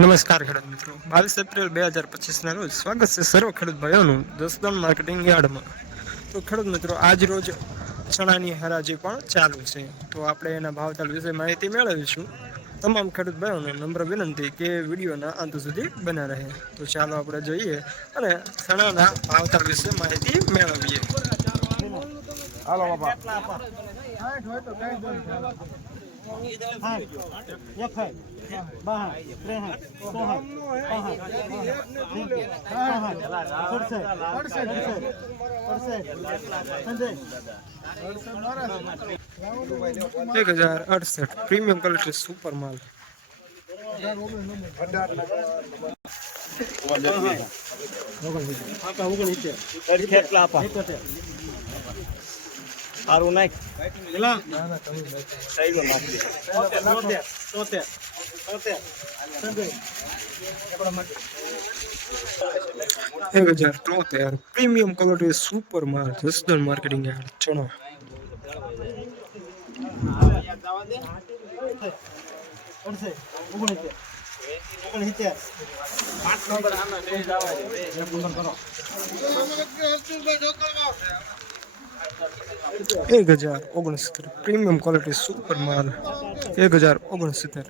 નમસ્કાર ખેડૂત મિત્રો. બાવીસ એપ્રિલ બે હજાર પચીસના રોજ સ્વાગત છે સર્વ ખેડૂત ભાઈઓનું દસદમ માર્કેટિંગ યાર્ડમાં. તો ખેડૂત મિત્રો આજ રોજ ચણાની હરાજી પણ ચાલુ છે. તો આપણે એના ભાવતાલ વિશે માહિતી મેળવીશું. તમામ ખેડૂત ભાઈઓને નમ્ર વિનંતી કે વિડીયોના અંત સુધી બના રહે. તો ચાલો આપણે જોઈએ અને ચણાના ભાવતાલ વિશે માહિતી મેળવીએ. હાલો બાપા. એક હજાર અડસઠ પ્રીમિયમ ક્વોલિટી સુપર માલ સારું નાખ સાઈડમાં નાખ દે એક હજાર તોતેર પ્રીમિયમ ક્વોલિટી સુપર માલ જસદણ માર્કેટિંગ યાર્ડ ચણો એક હજાર ઓગણસિત્તેર પ્રીમિયમ ક્વોલિટી સુપર માલ એક હજાર ઓગણસિત્તેર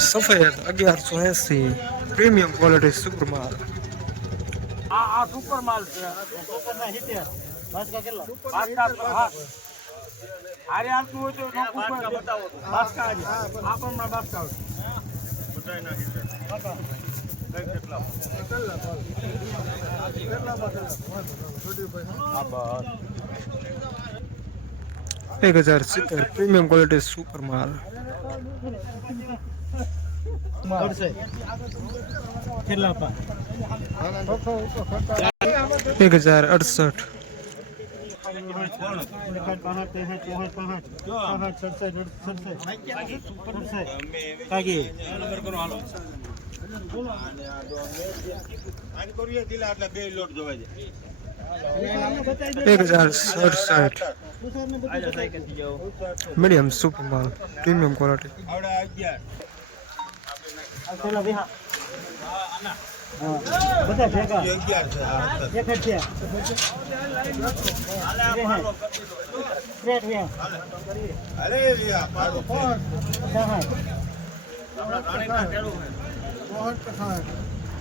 સફેદ અગિયારસો એસી પ્રીમિયમ ક્વોલિટી સુપર માલ આ સુપર માલ છે સુપર ના હિતેર બાસકા કેટલા બાસકા હા આરે આલતું હોય તો નોક ઉપર બાસકા આજે આ પણ માં બાસકા હોય એક હજાર સિત્તેર પ્રીમિયમ ક્વોલિટી સુપર માલ કેટલા પા એક હજાર અડસઠ એક હજાર સડસઠ મીડિયમ સુપર માલ પ્રીમિયમ ક્વોલિટી બધા ભેગા. એક જ છે. હા હા.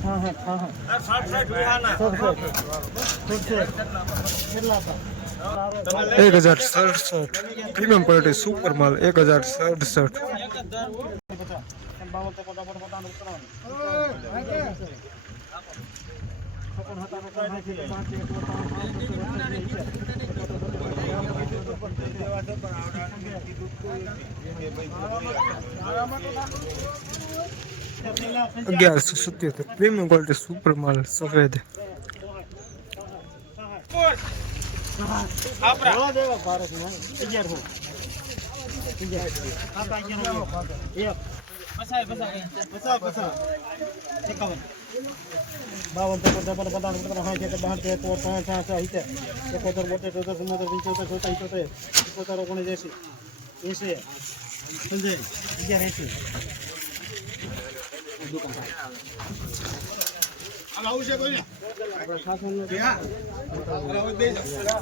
હા હા હા કેટલા હતા? એક હજાર સડસઠ. પ્રીમિયમ ક્વોલિટી સુપર માલ એક હજાર સડસઠ. અગિયારસો સત્યોતેર. પ્રીમિયમ ક્વોલિટી સુપર માલ સફેદ. આપણા બાવન ત્રેપન ત્રેપન પચાસ પચાસ સાઠ બાસઠ તેર પાંચ છ છ સિત્તેર. એકોતેર બોતેર ચોતેર ચુમ્મોતેર પંચોતેર ચોતેર ઇકોતેર ઇકોતેર ઓગણીસ એસી. એસી. સંજય અગિયાર એસી.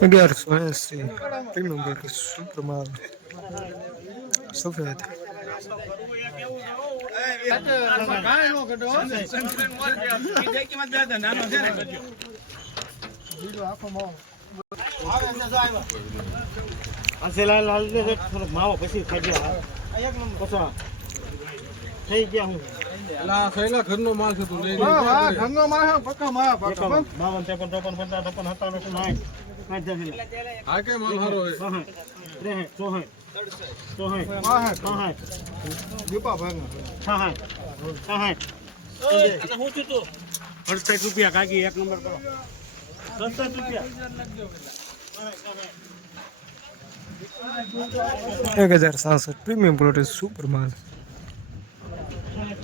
અગિયારસો એસી. પ્રીમિયમ ક્વોલિટી સુપર માલ સફેદ લાલ લાલ થોડો માવો માલ ખાઈ ગયા પછી થઈ ગયા હું. એકાવન, બાવન ત્રેપન ચોપન પંચાવન છપ્પન સત્તાવન અઠાવન સાઠ સાઠ જશે બાસઠ, ત્રેસઠ ચોસઠ ચોસઠ સાઠ સાઠ અડસઠ રૂપિયા કાકી એક નંબર કરો સડસઠ રૂપિયા એક હજાર સાસઠ પ્રીમિયમ ક્વોલિટી સુપર માલ